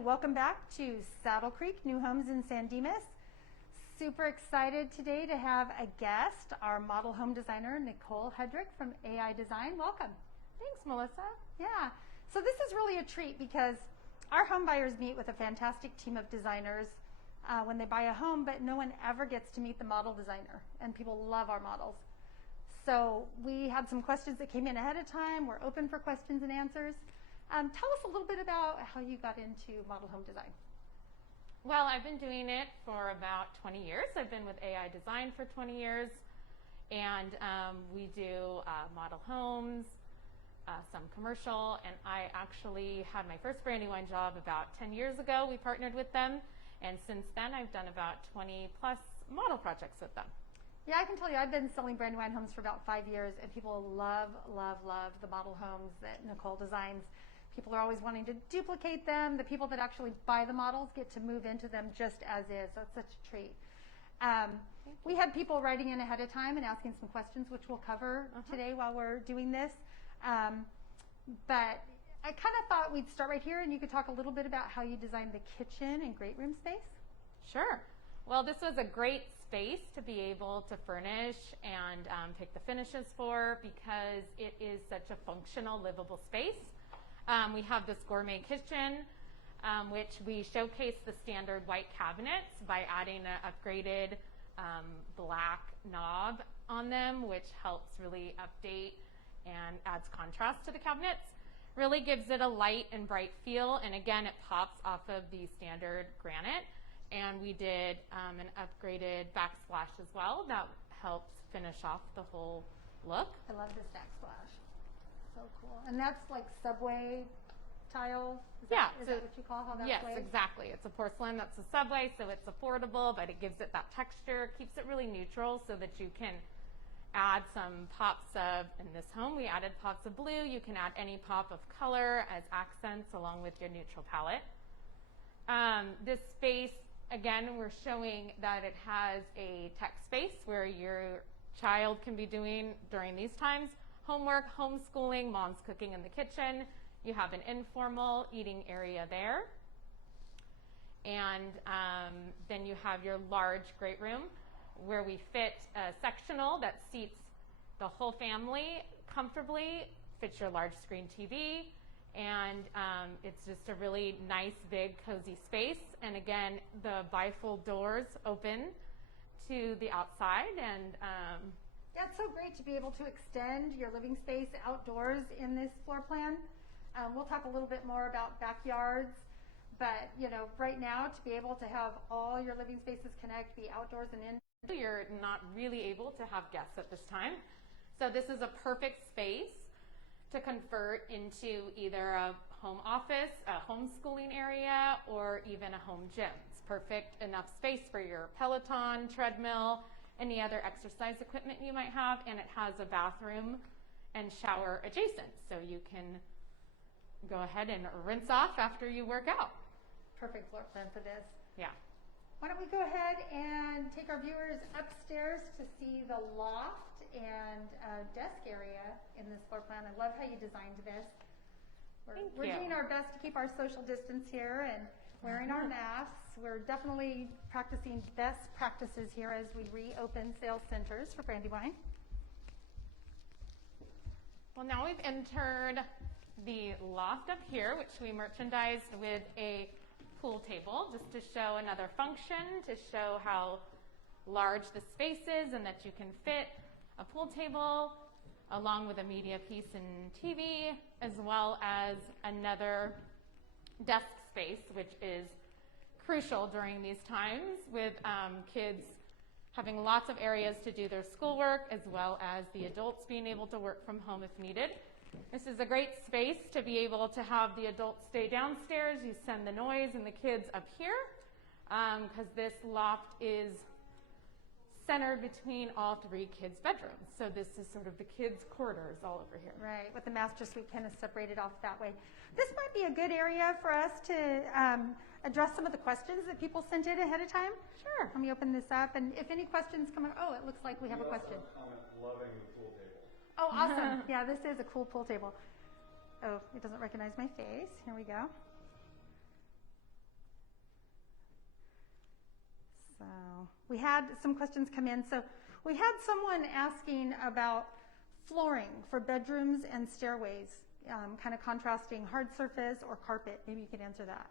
welcome back to Saddle Creek New Homes in San Dimas. Super excited today to have a guest, our model home designer, Nicole Hedrick from AI Design. Welcome. Thanks, Melissa. Yeah, so this is really a treat because our home buyers meet with a fantastic team of designers when they buy a home, but no one ever gets to meet the model designer, and people love our models. So we had some questions that came in ahead of time. We're open for questions and answers. Tell us a little bit about how you got into model home design. Well, I've been doing it for about 20 years. I've been with AI Design for 20 years, and we do model homes, some commercial, and I actually had my first Brandywine job about 10 years ago. We partnered with them, and since then I've done about 20 plus model projects with them. Yeah, I can tell you I've been selling Brandywine Homes for about 5 years, and people love, love, love the model homes that Nicole designs. People are always wanting to duplicate them. The people that actually buy the models get to move into them just as is, so it's such a treat. We had people writing in ahead of time and asking some questions, which we'll cover today while we're doing this. But I kind of thought we'd start right here, and you could talk a little bit about how you designed the kitchen and great room space. Sure. Well, this was a great space to be able to furnish and pick the finishes for, because it is such a functional, livable space. We have this gourmet kitchen, which we showcase the standard white cabinets by adding an upgraded black knob on them, which helps really update and adds contrast to the cabinets. Really gives it a light and bright feel, and again, it pops off of the standard granite. And we did an upgraded backsplash as well that helps finish off the whole look. I love this backsplash. So cool. And that's like subway tile? Is that what you call how that's Yes, laid? exactly. It's a porcelain that's a subway, so it's affordable, but it gives it that texture, keeps it really neutral so that you can add some pops of, in this home we added pops of blue. You can add any pop of color as accents along with your neutral palette. This space, again, we're showing that it has a tech space where your child can be doing, during these times, homework, homeschooling, mom's cooking in the kitchen. You have an informal eating area there. And then you have your large great room where we fit a sectional that seats the whole family comfortably, fits your large screen TV, and it's just a really nice, big, cozy space. And again, the bifold doors open to the outside, and yeah, it's so great to be able to extend your living space outdoors in this floor plan. We'll talk a little bit more about backyards, but right now, to be able to have all your living spaces connect, be outdoors and in. You're not really able to have guests at this time. So this is a perfect space to convert into either a home office, a homeschooling area, or even a home gym. It's perfect enough space for your Peloton, treadmill, any other exercise equipment you might have, and it has a bathroom and shower adjacent, so you can go ahead and rinse off after you work out. Perfect floor plan for this. Yeah. Why don't we go ahead and take our viewers upstairs to see the loft and desk area in this floor plan. I love how you designed this. We're doing our best to keep our social distance here and wearing our masks. We're definitely practicing best practices here as we reopen sales centers for Brandywine. Well, now we've entered the loft up here, which we merchandised with a pool table, just to show another function, to show how large the space is and that you can fit a pool table along with a media piece and TV, as well as another desk space, which is crucial during these times with kids having lots of areas to do their schoolwork, as well as the adults being able to work from home if needed. This is a great space to be able to have the adults stay downstairs. You send the noise and the kids up here, because this loft is centered between all 3 kids' bedrooms. So this is sort of the kids' quarters all over here. Right, with the master suite kind of separated off that way. This might be a good area for us to address some of the questions that people sent in ahead of time. Sure. Let me open this up, and if any questions come up, oh, it looks like we have a question. Loving the pool table. Oh, awesome. Yeah, this is a cool pool table. Oh, it doesn't recognize my face. Here we go. We had some questions come in. So we had someone asking about flooring for bedrooms and stairways, kind of contrasting hard surface or carpet. Maybe you could answer that.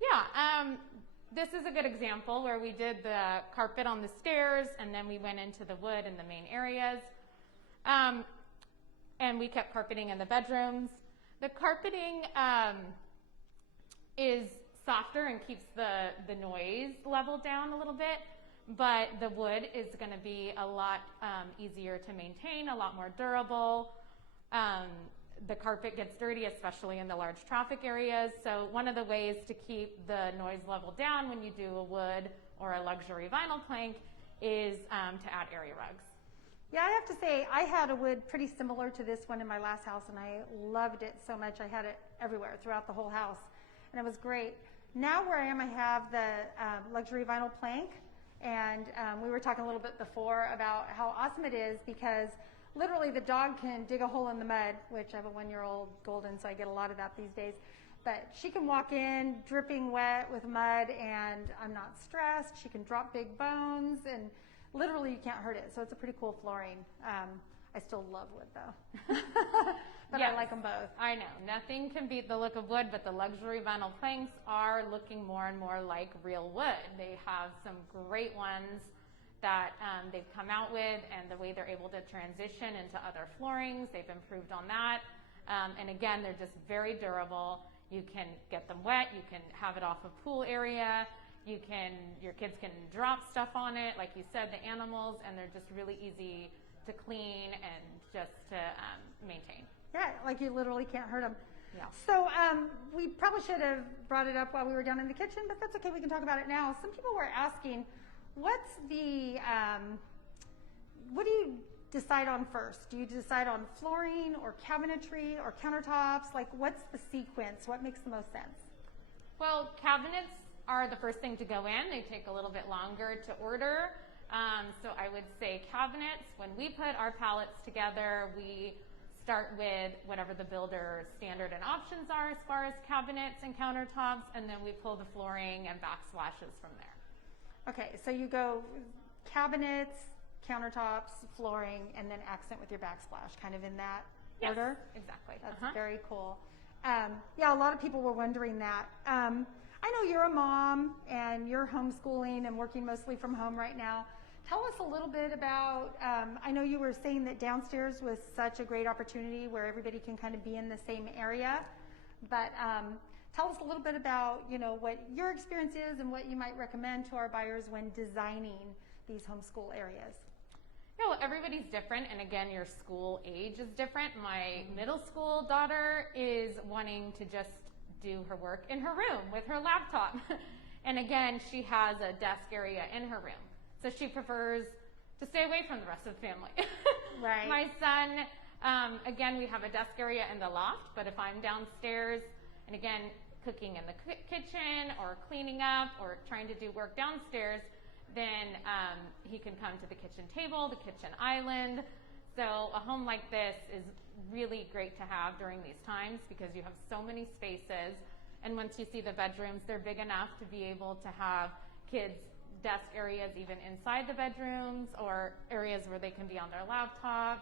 Yeah, this is a good example where we did the carpet on the stairs and then we went into the wood in the main areas. And we kept carpeting in the bedrooms. The carpeting is softer and keeps the noise level down a little bit, but the wood is going to be a lot easier to maintain, a lot more durable. The carpet gets dirty, especially in the large traffic areas. So one of the ways to keep the noise level down when you do a wood or a luxury vinyl plank is to add area rugs. Yeah, I have to say, I had a wood pretty similar to this one in my last house, and I loved it so much. I had it everywhere throughout the whole house, and it was great. Now where I am, I have the luxury vinyl plank, and we were talking a little bit before about how awesome it is because literally the dog can dig a hole in the mud, which I have a 1-year-old golden, so I get a lot of that these days. But she can walk in dripping wet with mud, and I'm not stressed. She can drop big bones, and literally you can't hurt it. So it's a pretty cool flooring. I still love wood though, but yes. I like them both. I know, nothing can beat the look of wood, but the luxury vinyl planks are looking more and more like real wood. They have some great ones that they've come out with, and the way they're able to transition into other floorings, they've improved on that. And again, they're just very durable. You can get them wet, you can have it off a pool area, your kids can drop stuff on it, like you said, the animals, and they're just really easy to clean and just to maintain. Yeah, like you literally can't hurt them. Yeah. So we probably should have brought it up while we were down in the kitchen, but that's okay, we can talk about it now. Some people were asking, what's the, what do you decide on first? Do you decide on flooring or cabinetry or countertops? Like, what's the sequence? What makes the most sense? Well, cabinets are the first thing to go in. They take a little bit longer to order. So I would say cabinets. When we put our palettes together, we start with whatever the builder standard and options are as far as cabinets and countertops, and then we pull the flooring and backsplashes from there. Okay, so you go cabinets, countertops, flooring, and then accent with your backsplash, kind of in that order? Exactly. That's very cool. Yeah, a lot of people were wondering that. I know you're a mom and you're homeschooling and working mostly from home right now. Tell us a little bit about, I know you were saying that downstairs was such a great opportunity where everybody can kind of be in the same area, but tell us a little bit about, you know, what your experience is and what you might recommend to our buyers when designing these homeschool areas. Yeah, well, everybody's different, and again, your school age is different. My middle school daughter is wanting to just do her work in her room with her laptop. And again, she has a desk area in her room. So she prefers to stay away from the rest of the family. Right. My son, again, we have a desk area in the loft, but if I'm downstairs, and again, cooking in the kitchen or cleaning up or trying to do work downstairs, then he can come to the kitchen table, the kitchen island. So a home like this is really great to have during these times because you have so many spaces. And once you see the bedrooms, they're big enough to be able to have kids' desk areas even inside the bedrooms or areas where they can be on their laptop.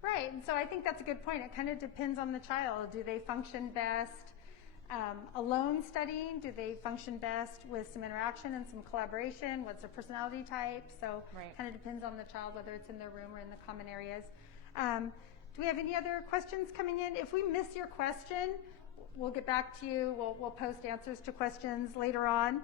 Right, and so I think that's a good point. It kind of depends on the child. Do they function best alone studying? Do they function best with some interaction and some collaboration? What's their personality type? So it kind of depends on the child, whether it's in their room or in the common areas. Do we have any other questions coming in? If we miss your question, we'll get back to you. We'll post answers to questions later on.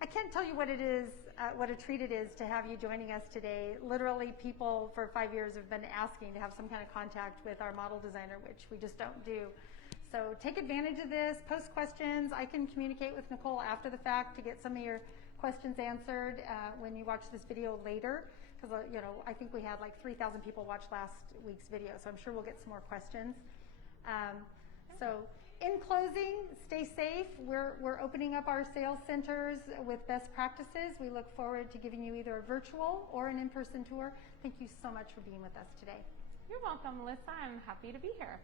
I can't tell you what it is, what a treat it is to have you joining us today. Literally, people for 5 years have been asking to have some kind of contact with our model designer, which we just don't do. So take advantage of this, post questions. I can communicate with Nicole after the fact to get some of your questions answered when you watch this video later. Because you know, I think we had like 3,000 people watch last week's video, so I'm sure we'll get some more questions. So in closing, stay safe. We're opening up our sales centers with best practices. We look forward to giving you either a virtual or an in-person tour. Thank you so much for being with us today. You're welcome, Melissa. I'm happy to be here.